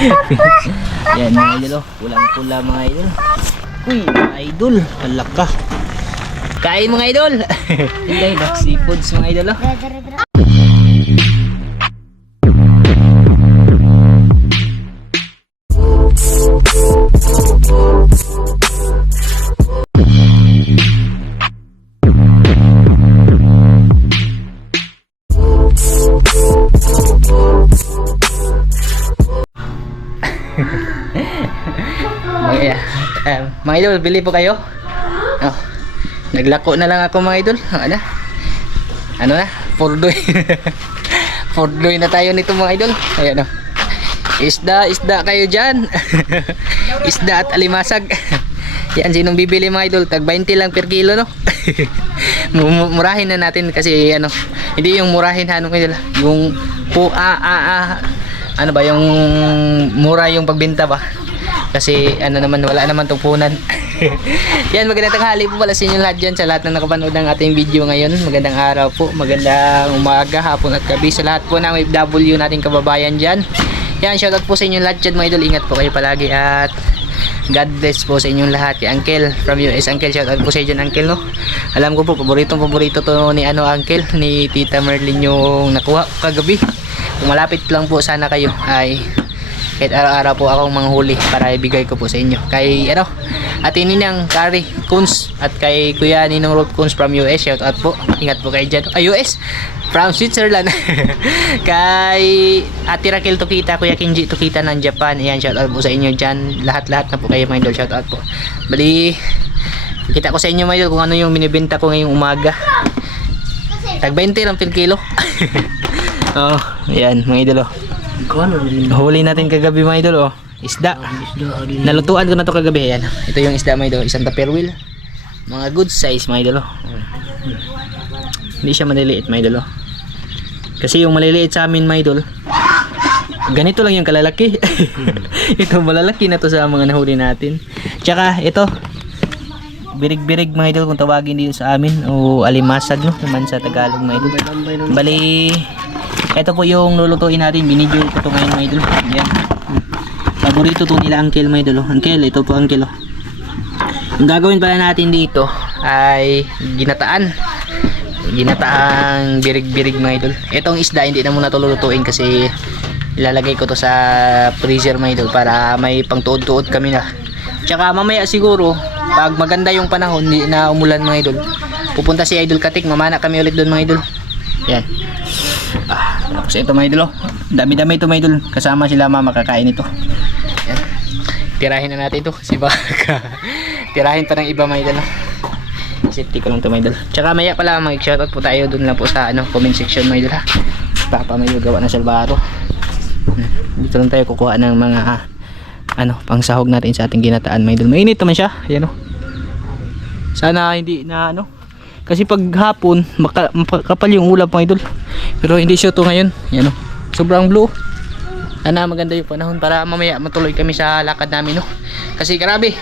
Yan mga idol oh. Pulang-pula mga idol. Uy mga idol. Palaka. Kain mga idol. Seafoods mga idol oh. Mga idol, bili po kayo. Oh, naglako na lang ako mga idol. Ano na? Fordoy. Fordoy na tayo nito mga idol. Ayan oh. Isda kayo dyan. Isda at alimasag. Yan, sinong bibili mga idol? Tag 20 lang per kilo no. Murahin na natin kasi ano, hindi yung murahin mga idol. Yung ano ba yung mura yung pagbenta ba? Kasi ano naman, wala naman tumpunan. Yan, magandang tanghali po pala sa inyo lahat dyan, sa lahat na nakapanood ng ating video ngayon. Magandang araw po, magandang umaga, hapon at gabi sa lahat po ng OFW nating kababayan dyan. Yan, shoutout po sa inyo lahat dyan mga idol. Ingat po kayo palagi at God bless po sa inyong lahat. Kay Uncle from US, Uncle, shoutout po sa inyo Uncle no. Alam ko po, paborito to ni Uncle, ni Tita Merlin yung nakuha kagabi. Kung malapit lang po sana kayo ay kahit araw-araw po akong manghuli para ibigay ko po sa inyo. Kay Ate Ninang Kari Kunz at kay Kuya Ninong Ruth Kunz from US, shout out po. Ingat po kayo dyan. US from Switzerland. Kay Ate Raquel Tukita, Kuya Kinji Tukita ng Japan. Ayan, shout out po sa inyo dyan. Lahat na po kayo mga idol, shout out po. Bali, kita ko sa inyo mga idol kung ano yung binibenta ko ngayong umaga. Tag 20 lang per kilo. Oh, ayan mga idol oh. Huli natin kagabi mga idol oh. Isda. Nalutuan ko na to kagabi. Ayan. Ito yung isda mga idol. Isang tupperware. Mga good size mga idol oh. Hindi siya maliliit mga idol oh. Kasi yung maliliit sa amin mga idol, ganito lang yung kalalaki. Ito malalaki na to sa mga nahuli natin. Tsaka ito birig-birig mga idol kung tawagin dito sa amin, o alimasag no naman sa Tagalog mga idol. Bali, ito po yung lulutuin natin. Binidyo ko to ngayon mga idol. Yan. Paborito to nila Uncle mga idol. Uncle, ito po Uncle oh. Yung gagawin pala natin dito ay ginataang birig-birig mga idol. Itong isda hindi na muna to lulutuin kasi ilalagay ko to sa freezer mga idol para may pangtuod-tuod kami na. Tsaka mamaya siguro pag maganda yung panahon, hindi na umulan mga idol, pupunta si Idol Katik, mamana kami ulit doon mga idol. Yan. Tapos ito mga idol oh. Dami-dami ito mga idol. Kasama sila mama kakain ito. Yan. Tirahin na natin ito kasi baka tirahin pa ng iba mga idol. Safety ko lang ito mga idol. Tsaka maya pala mag-shoutout po tayo doon lang po sa comment section mga idol ha. Papa may gawa na salbaro. Dito lang tayo kukuha ng mga pangsahog natin sa ating ginataan mga idol. Mainit naman siya. Ayan oh. Sana hindi na kasi pag hapon makapal yung ulap mga idol. Pero hindi siya to ngayon. Yan o. Sobrang blue. Sana maganda yung panahon para mamaya matuloy kami sa lakad namin no. Kasi grabe.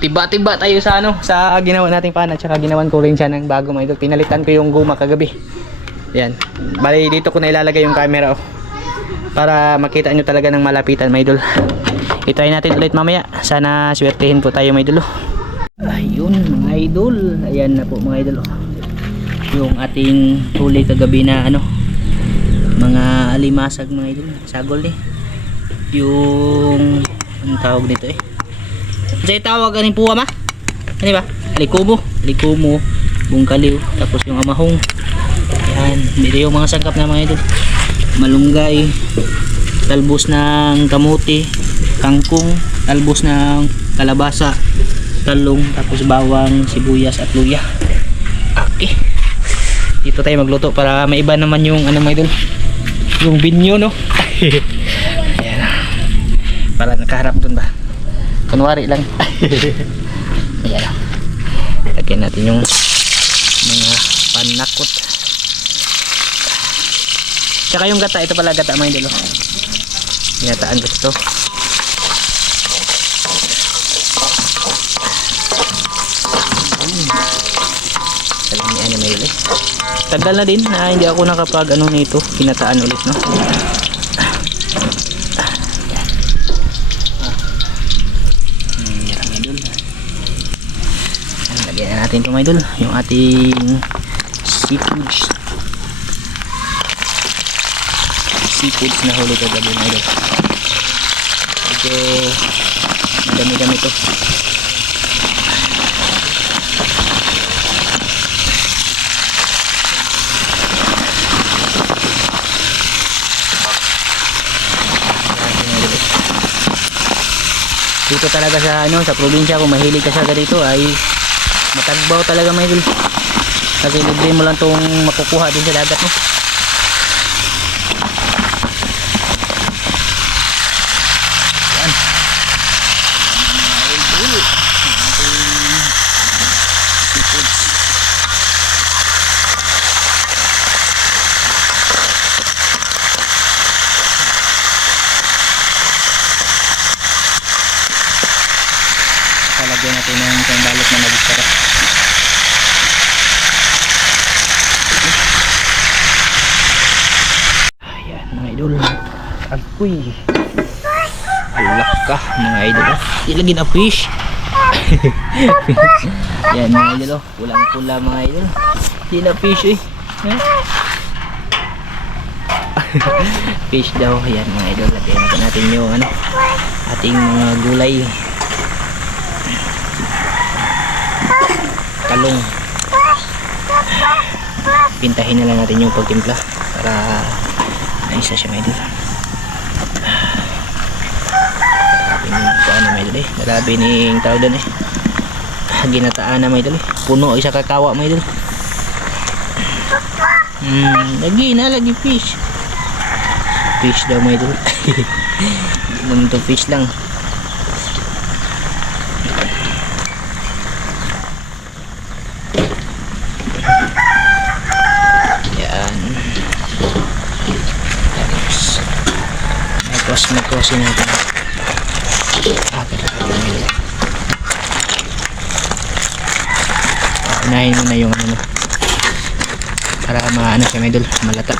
Tiba-tiba tayo sa sa ginawa nating pana. Tsaka ginawan ko rin siya ng bago mga idol. Pinalitan ko yung guma kagabi. Yan. Bali dito ko na ilalagay yung camera oh. Para makita nyo talaga ng malapitan mga idol. I-try natin ulit mamaya. Sana swertehin po tayo mga idol oh. Ayun mga idol. Ayan na po mga idol oh. Yung ating huli kagabi na mga alimasag mga idol. Sagol eh. Yung anong tawag nito eh. Kasi tawag aning puwa ma? Ano ba? Alikumo. Alikumo. Bungkaliw. Tapos yung amahong. Ayan. Dito yung mga sangkap na mga idol. Malunggay. Talbos ng kamuti. Kangkong. Talbos ng kalabasa. Talong. Tapos bawang, sibuyas at luya. Okay. Dito tayo magluto para maiba naman yung mga idol, yung binyo no. Ayan. Para nakaharap dun ba, kunwari lang. Ayan. Lagyan natin yung mga panakot. Tsaka yung gata, ito pala gata mga idol. Ginataan ko ito. Tagal na din na hindi ako nakapag nito, kinataan ulit no. natin ito mga idol, yung ating seafoods na huli kagabi mga idol. Medyo madami-dami ito. Dito talaga sa sa probinsya, kung mahilig ka sa ganito ay matagbaw talaga mga idol, kasi libre mo lang itong makukuha din sa dagat, no? Yan mga idol, seafoods. Lagyan natin ng isang balot na nagistara. Ayan mga idol, agoy, alak ka mga idol, ilagin na fish. Yan mga idol, pulang pula mga idol, hindi na fish eh. Fish daw. Yan mga idol, lagyan natin yung ating mga gulay, talong. Pintahin na lang natin yung pagtimpla para naisa siya mga idol. Ano mga idol eh, nalabi ning tao doon eh, ginataan na mga idol eh, puno isa kakawa mga idol. Lagi fish daw mga idol. Naman to fish lang. Magkosin natin. Unahin mo na yung para maano siya medol, malata.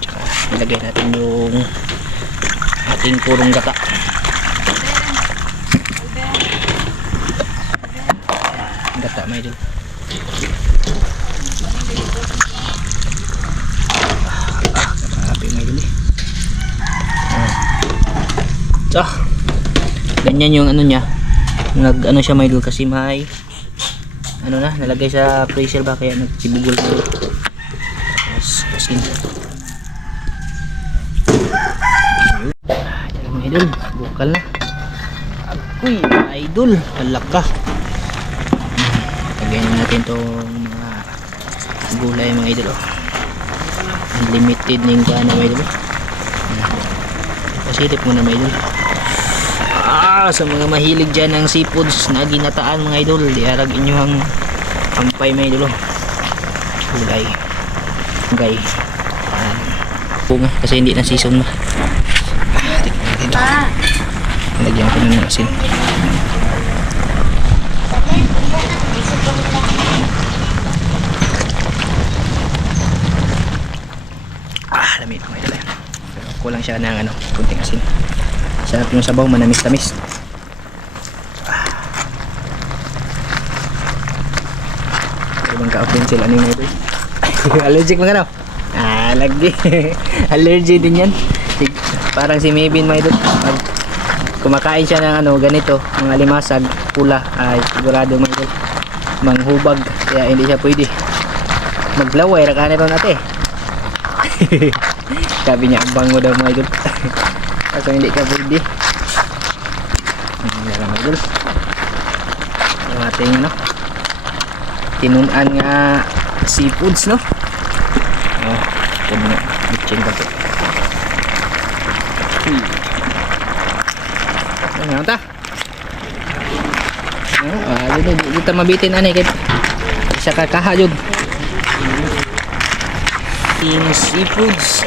Tsaka ilagay natin yung ating purong gata. Gata medol. Ganyan yung niya, siya may idol, kasi may nalagay sa freezer ba, kaya nagsibugol ko. Tapos asin. Ayan mga idol, bukal na. Agoy mga idol, halak ka. Lagyan natin itong mga gulay mga idol. Unlimited na yung gana mga idol. Pasilip mo na mga idol. Sa mga mahilig dyan ng seafoods na ginataan mga idol, diarag inyong ampay mga idol. Gulay bunga kasi hindi na season mo. Tignan natin ito. Lagyan ko na ng asin. Lamig mga idol. Kulang siya ng kunting asin. Sarap yung sabaw, manamis-tamis. Ibang ka-open sila ni mga idol. Allergic mga lagi. Allergy din yan. Parang si Maybin mga idol. Pag kumakain siya ng ganito, mga limasag, pula, ay sigurado mga idol, manghubag. Kaya hindi siya pwede maglaway. Rakane ito natin. Sabi niya, ang bango daw mga idol. Kasi hindi ka pwede. Ayan mga idol, yung ating tinunan nga seafoods, no? Puno bitchin ba ito? Ano ta? Dito mabitin kay isa kakaha yun. King seafoods.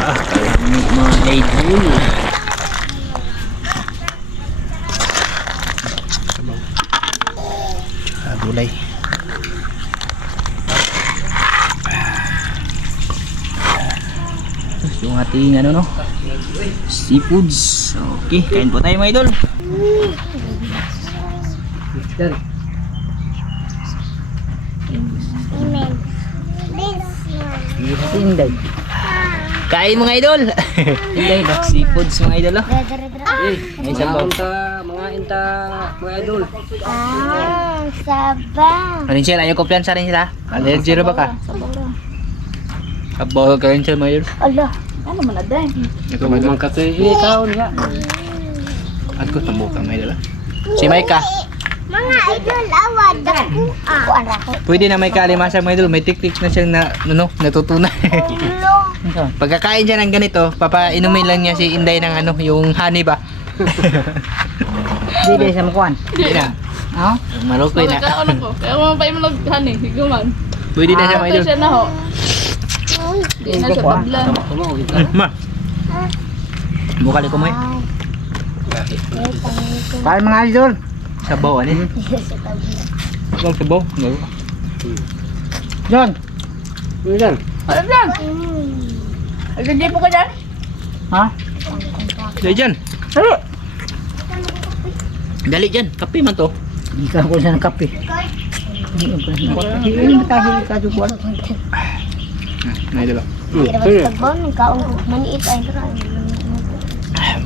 Kalamig mga idol. Tsaka gulay. Yung ating ano no, seafoods. Okay, kain po tayo mga idol. Inday. Kain mga idol. Inday ba? Seafoods mga idol oh. May sabaw. Mga inta, mga idol. Sabang. Ano sila? Ayaw kumpiyansa rin sila? Allergy ba ka? Sabaw ka rin sila mga idol. Ala. Ano man aday? Ito mga idol. Kasi ikaw niya. At ko tambo ka mga idol. Si Maika. Mga idol, awad ako. Kuan ako. Pwede na may kalimasa mga idol. May tik-tik na siyang natutunan. Ulo. Pagkakain siya ng ganito, papainumin lang niya si Inday ng ano, yung honey ba? Hindi sa mukuan. Hindi na. Ha? Malukoy na. Ano ko? Kaya mo pa yung malaghan eh. Sige man. Pwede na siya mga Ito idol. siya na ho. Di na siya tablan. Ma. Bukali ko mo eh. Kain mga idol. Sabaw ano eh. Sabaw, sabaw. John. John. Ano yan? Agad po ka dyan? Ha? Dali dyan. Dali. Dali dyan. Kape man to. Hindi ka ko sa kape. Hindi ka ka dukuan. May dalo. Kira ba tagbon ng kaon ko maniit ay ra.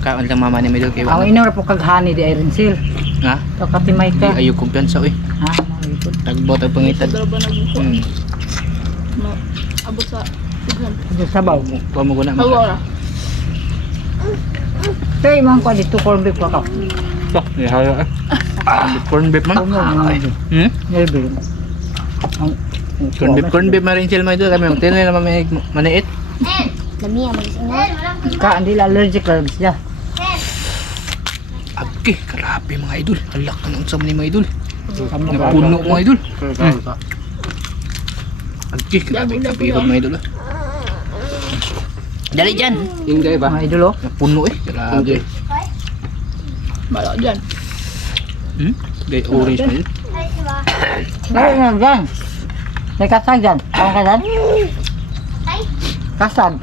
Kaon lang mama ni Medol kay Ang Wala. inora po kaghani di Iron Seal. Ha? To katimay Di ka. ayaw kumpiyansa oy. Ha? Mga idol. Tagbot ang pangitad. Dalawa ba nagbuko? Abot sa tighan. Ito sabaw. Kuha mo ko na. Hawa ra. Kaya mga kwa dito corn beef pa ka. Ito, ihaya eh. Corn beef man. Hmm? Nerbe. Corn beef man rin sila mga idol. Kami ang tinay naman may maniit. Lami ang magisina. Ka hindi allergic lang siya. Agi, grabe mga idol. Halak ka ng ni mga idol. Kamu Napuno mga idol. Agi, grabe kapihod mga idol. Dali dyan. Inday ba? Mga idol oh. Napuno eh. Grabe. Bala dyan. Gay orange mga idol. Ay nga dyan. May kasag dyan. Ang kasag? Kasag.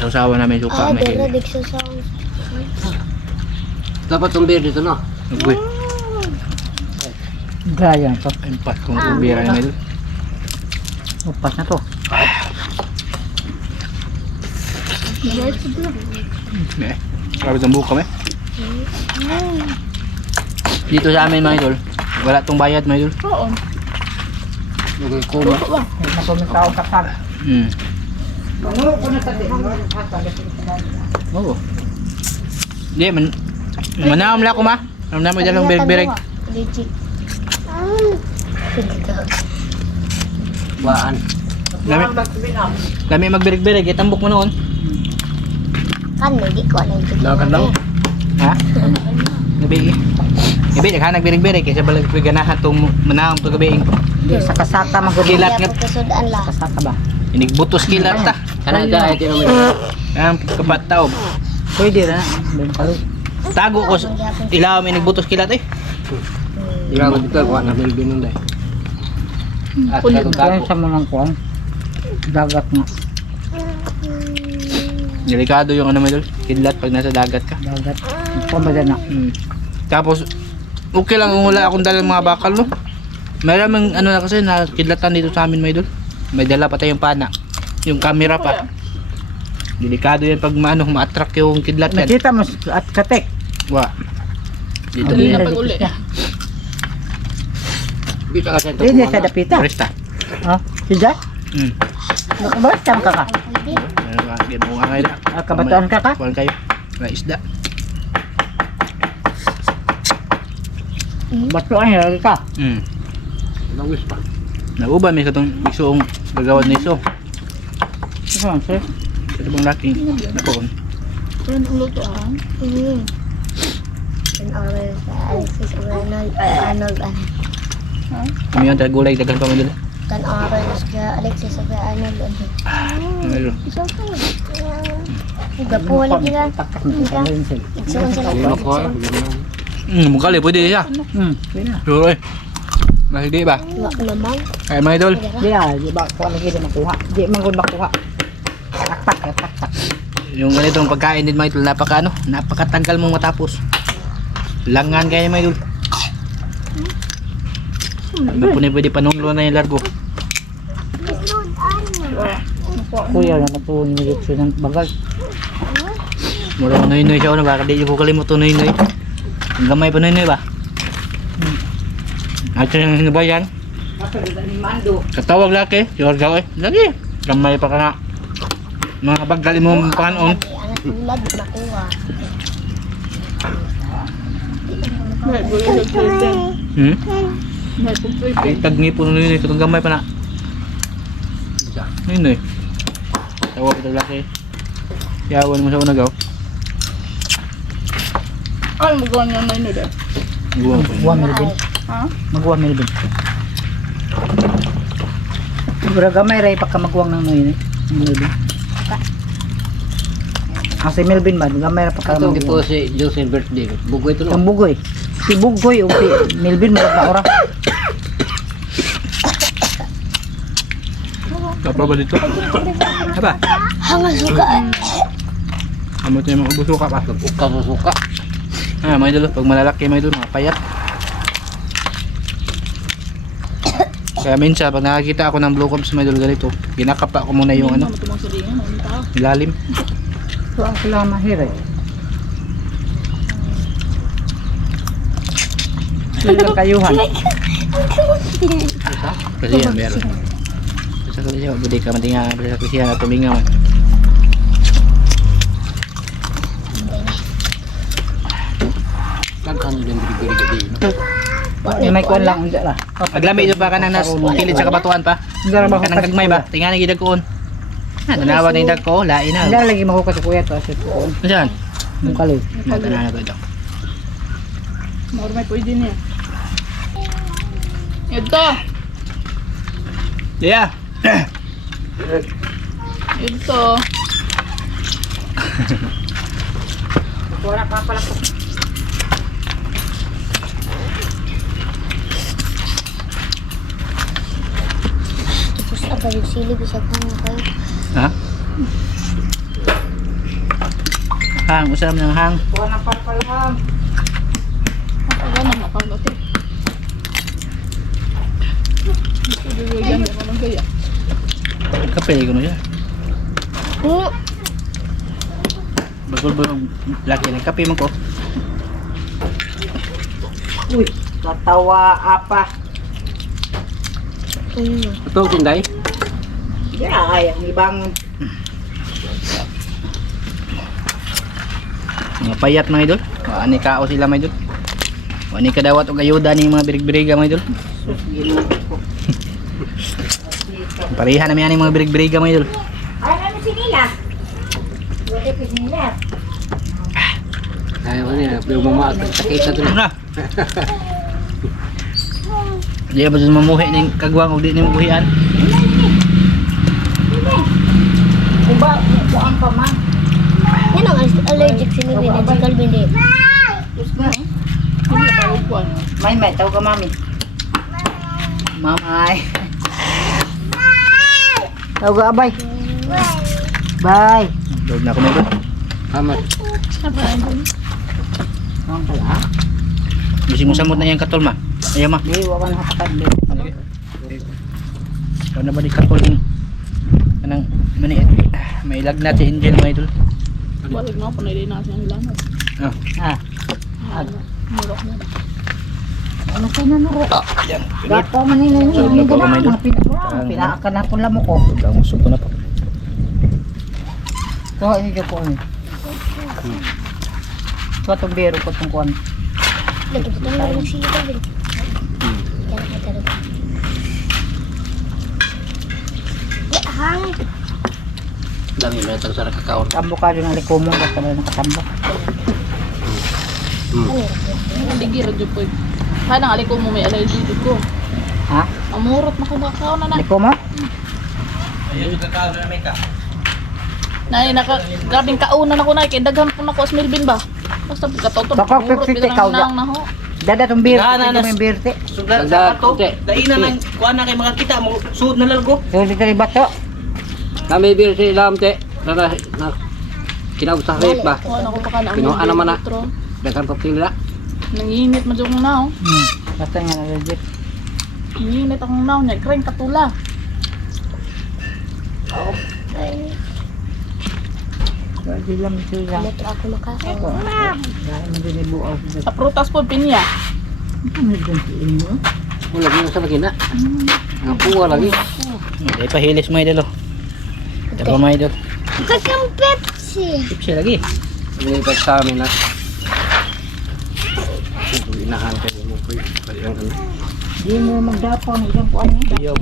Sausawa namin suka Ah, mga dira idol. dik sa sound. Dapat tumbir dito no? Nagwe. Gaya to. Empat kung kubira mga idol. Upas na to. Eh, grabe sa buka kami. Dito sa amin mga idol, wala tong bayad mga idol. Oo. Kuma. Nakumita ako kasag. Mangulo ko na sa din. Oo. Hindi, manam lang ko ma. Manam mo dyan ng berbereg. Legit. Waan. Kami magbereg-bereg, itambok mo noon. Kan di ko lang ito. Lakan lang. Ha? Gabi. Gabi, nagbereg-bereg, kaysa balag ganahan itong manahang ito gabi. Sa kasaka Kilat nga. Kasudaan la. Kasaka ba? Inigbutos kilat ta. Kanada ay tinamay. Ang kapataw. Pwede na. Ben palo. Tago ko, ilaw may nagbutos kilat eh. Ikaw dito kuha na bilbin nun dai. At kaya sa mga kuan. Dagat nga. Delikado yung ano mo idol, kidlat pag nasa dagat ka. Dagat. Pamada na. Tapos, okay lang kung wala akong dalang mga bakal no. Maraming ano na kasi na kidlatan dito sa amin mga idol. May dala pa tayong pana. Yung camera pa. Delikado yan pag maano, ma-attract yung kidlat yan. Nakita mo at katek. Wa. Dito Hindi yan. na pag-uli. Dito kasi ito. Hindi sa dapita. Presta. Ha? Sida? Hmm. Nakabas ka ka. Ano ba? Di mo nga kayo na. Kabatuan ka ka? Kuhan kayo. May isda. Batuan lagi ka. Hmm. Lawis pa. Nauban may katong bigsoong gagawad na iso. Saan sir? Ito bang laki? Napoon. Pero ang luto ah. Kan oral sa Alexis Arnold. Kami yung gulay, dagan pa mo dito. Kan oral sa Alexis Arnold. Ano? Isa ka. Gapuhan nila. Takas mo sa rin sir. Igsuon sila. Mukali, pwede siya. Pwede na. Sure eh. Mahigdi ba? Wa naman. Kaya mga idol. Di ba? Di ba? Kung ano gina makuha. Di man gud makuha. Tak tak. Yung ganitong pagkain din mga idol, napakatagal mong matapos. Langan kaya mga idol. Pwede panunglo na yung largo. Kuya, natuon yung litso ng bagal. Mura noy-noy siya, baka di ko kalimutan noy-noy. Ang gamay pa noy-noy ba? At yung ba yan? Katawag laki, siwargaw eh. Lagi, gamay pa ka na. Mga bagal mo panon. Anak ulad, nakuha. May bulo sa chicken. May pupipin. Tagni po noy-noy, katong gamay pa na. Noy-noy. Tawag ito laki. Yawan mo sa unagaw. Ay, magawa niya na yun eh. Guwang po. Magwa Melvin. Ha? Magwa Melvin. Siguro gamay ray pagka magwang ng noy Melvin. Ang si Melvin ba, gamay ray pagka Ito magwang. di po si Joseph birthday. Bugoy ito Ang no. bugoy. Si Bugoy o si Melvin mo na ora. Kapra ba dito? Apa? Hangal sukaan. Amo tayo mga ubuso ka pa. Uka susuka. Ah, mga idol, pag malalaki mga idol, mga payat. Kaya minsan, pag nakakita ako ng blue cobs mga idol ganito, ginakapa ko muna yung ano, Matumang salingan. Ano tao? ilalim. So ang sila mahiray. Sila kayuhan. Kasi yan, meron. Sa kasi siya, budi ka matinga, sa kasi siya, tuminga man. Kagkano din biri-biri gadi no. May kuan lang unsa la. Paglami ito pa ka nang nas, kilid sa kabatuan pa. Hindi ba Kanang gagmay ba? Tingnan na gidag koon. Ah, tanawa na yung dag ko, lain Hindi na. lagi mahukas sa kuya to asit kuan. Saan? Yung kalid. Tanawa na ko ito. More may pwede niya. Ito! Yeah. Ito! Wala pa pala ko. Tapos agad yung sili, bisag mo kayo. Ha? Hang, usap ng hang. Wala pa pala. Wala na nakagati. Gusto ko yan. Ako nang gaya. Kape ko na siya. Bagol-bagol laki ng kape mo ko. Uy, tatawa apa. Ito tinday. Yeah, ay ang ibang Mga payat mga idol. Ani kao sila mga idol. Ani kadawat og ayuda ni mga birig-biriga mga idol. Pareha na mi mga birig-biriga mga idol. Ay, ano si Nila? Wala pa si Nila. Ay ano ya, pero mama sakita to na. Na. Di ba sa mamuhi ning kagwang og di ni mabuhian. Kuba, kuan pa man. Yan ang allergic si Nila na si Calvin din. Hindi pa upuan. May tawag ka mami. Mamay. Tawag ka abay. Bye. Dog na ako mga idol. Amat. Sapa na yun. Ang pala. Bising mo samot na yang katol ma. Ayaw ma. Di wawan hapakan di. Ikaw na ba di katol ni? Kanang mani may lagnat si engine mga idol. Balik na ako na rin nasa yung lanat. Ah. Ah. Murok na. Ano ka na naro? Yan. Dapo man ni ni. So, Hindi dapo ka kamay na doon. pinaakan na pula mo ko. Ang usok ko na po. So, ini ko ni. So, itong biro ko itong kuhan. Lagi po tayo lang si Calvin. Kaya ka talaga. Hang. Dami na tag sa kakaon. Tambo ka rin ang likumo. Basta na nakatambo. Hindi radyo po. Kaya nang aliko mo may allergy ko. Ha? Amurot na kumakaw na na. Likumo? Ayun yung kakao na may ka. Nai grabing kauna na ko na kay daghan po na ko Smilbin ba. Basta pagkatoto. Baka 50 ikaw nang na ho. Dada itong biro. Gana na. Ito yung birte. Sugdan Dagdag, sa ato. konti. Daina nang kuha na kay mga kita mo. Suod na largo. So, dito rin bato. Kami bir si Lam te. Tara na. Kinabot sa rep ba? Kuha na ko pa ka na. Kinuha naman na. Dagan pa pila. Nanginit mo dyan na, oh. Basta nga na legit. Nanginit akong naw niya. Kring katula. Pwede lang sila. Motor ako makakain. Dahil mo din ibuaw sa Sa prutas po, pinya. ano din si inyo. Wala lagi sa makina. Ang puwa lagi. Hindi pa hilis mo idol. Pero mo idol. Bukas yung Pepsi. Pipsi lagi. Hindi pa sa amin na. Inahan kayo mo po. Pwede ang ano. Di mo magdapaw ng isang puan niya. Iyo,